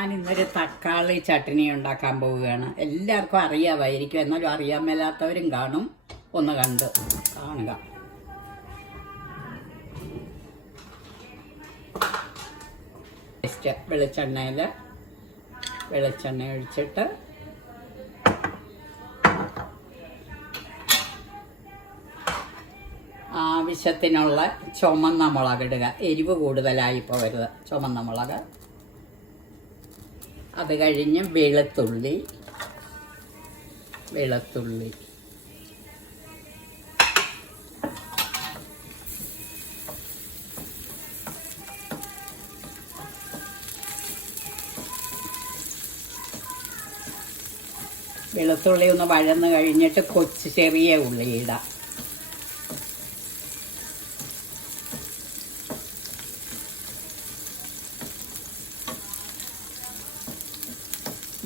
ഞാൻ ഇന്നൊരു തക്കാളി ചട്നി ഉണ്ടാക്കാൻ പോവുകയാണ്. എല്ലാവർക്കും അറിയാമായിരിക്കും, എന്നാലും അറിയാൻ മേലാത്തവരും കാണും. ഒന്ന് കണ്ട് കാണുക. വെളിച്ചെണ്ണ ഒഴിച്ചിട്ട് ആവശ്യത്തിനുള്ള ചുമന്ന മുളക് ഇടുക. എരിവ് കൂടുതലായി പോകരുത്. ചുമന്ന മുളക്. അത് കഴിഞ്ഞ് വെളുത്തുള്ളി വെളുത്തുള്ളി ഒന്ന് വഴന്ന് കഴിഞ്ഞിട്ട് ചെറിയ ഉള്ളി ഇടാം.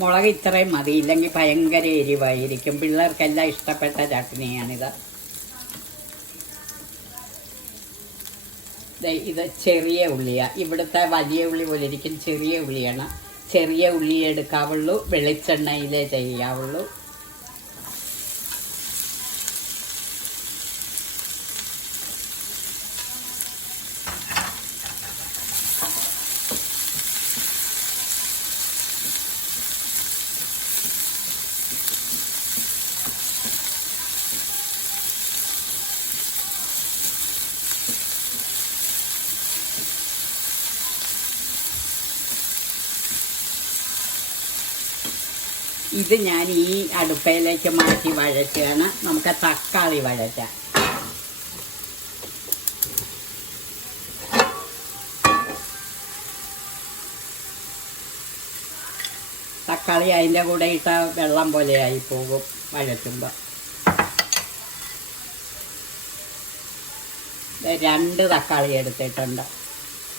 മുളക് ഇത്രയും മതി, ഇല്ലെങ്കിൽ ഭയങ്കര എരിവായിരിക്കും. പിള്ളേർക്കെല്ലാം ഇഷ്ടപ്പെട്ട ചട്നിയാണിത്. ഇത് ചെറിയ ഉള്ളിയാണ്. ഇവിടുത്തെ വലിയ ഉള്ളി പോലെ ഇരിക്കും, ചെറിയ ഉള്ളിയാണ്. ചെറിയ ഉള്ളി എടുക്കാവുള്ളൂ, വെളിച്ചെണ്ണയിലേ ചെയ്യാവുള്ളൂ. ഇത് ഞാൻ ഈ അടുപ്പയിലേക്ക് മാറ്റി വഴറ്റുകയാണ്. നമുക്ക് തക്കാളി വഴറ്റാം. തക്കാളി അതിൻ്റെ കൂടെ ഇട്ട വെള്ളം പോലെയായി പോകും വഴറ്റുമ്പോൾ. 2 തക്കാളി എടുത്തിട്ടുണ്ട്,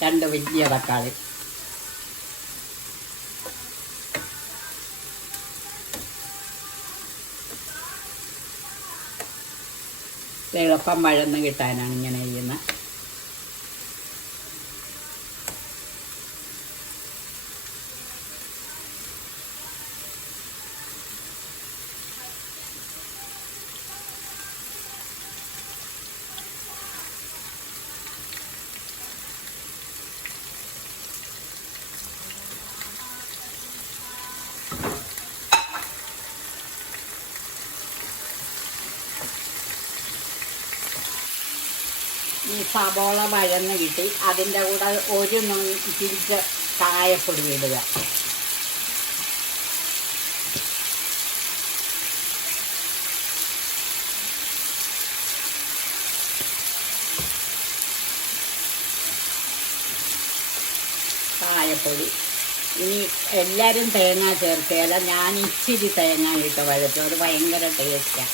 2 വലിയ തക്കാളി. എളുപ്പം വഴന്ന് കിട്ടാനാണ് ഇങ്ങനെ ചെയ്യുന്നത്. ഈ സവോള വഴന്ന് കിട്ടി. അതിൻ്റെ കൂടെ 1 പിഞ്ച് കായപ്പൊടി ഇടുക. കായപ്പൊടി. ഇനി എല്ലാവരും തേങ്ങ ചേർക്കുകയല്ല, ഞാൻ ഇച്ചിരി തേങ്ങ ഇട്ട് വഴറ്റും. അത് ഭയങ്കര ടേസ്റ്റാണ്.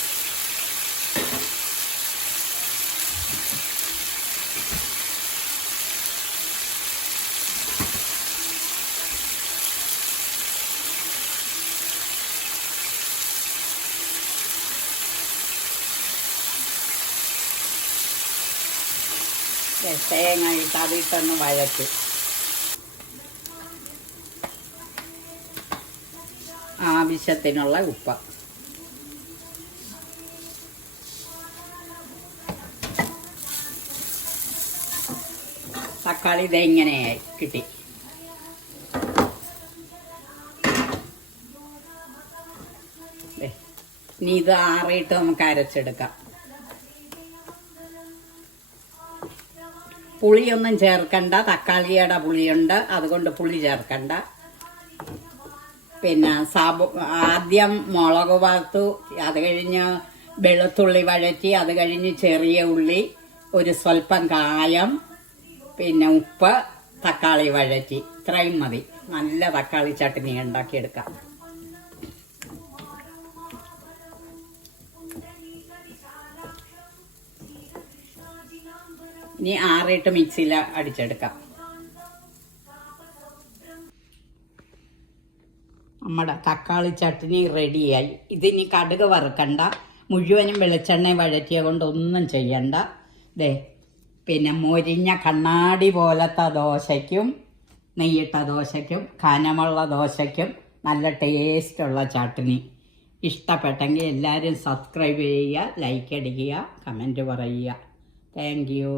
തേങ്ങ ഇട്ട് അതിട്ടൊന്ന് വഴറ്റി ആവശ്യത്തിനുള്ള ഉപ്പ്. തക്കാളി ഇതെങ്ങനെയായി കിട്ടി. ഇനി ഇത് ആറിയിട്ട് നമുക്ക് അരച്ചെടുക്കാം. പുളിയൊന്നും ചേർക്കണ്ട, തക്കാളിയുടെ പുളിയുണ്ട്, അതുകൊണ്ട് പുളി ചേർക്കണ്ട. പിന്നെ ആദ്യം മുളക് വറുത്തു, അത് കഴിഞ്ഞ് വെളുത്തുള്ളി വഴറ്റി, അത് കഴിഞ്ഞ് ചെറിയ ഉള്ളി, സ്വല്പം കായം, പിന്നെ ഉപ്പ്, തക്കാളി വഴറ്റി. ഇത്രയും മതി. നല്ല തക്കാളി ചട്നി ഉണ്ടാക്കിയെടുക്കാം. ഇനി ആറിയിട്ട് മിക്സിയിൽ അടിച്ചെടുക്കാം. നമ്മുടെ തക്കാളി ചട്നി റെഡിയായി. ഇതിനി കടുക് വറുക്കണ്ട, മുഴുവനും വെളിച്ചെണ്ണ വഴറ്റിയ കൊണ്ട് ഒന്നും ചെയ്യണ്ട. പിന്നെ മൊരിഞ്ഞ കണ്ണാടി പോലത്തെ ദോശയ്ക്കും നെയ്യിട്ട ദോശയ്ക്കും കനമുള്ള ദോശയ്ക്കും നല്ല ടേസ്റ്റുള്ള ചട്നി. ഇഷ്ടപ്പെട്ടെങ്കിൽ എല്ലാവരും സബ്സ്ക്രൈബ് ചെയ്യുക, ലൈക്ക് അടിക്കുക, കമൻറ്റ് പറയുക. Thank you.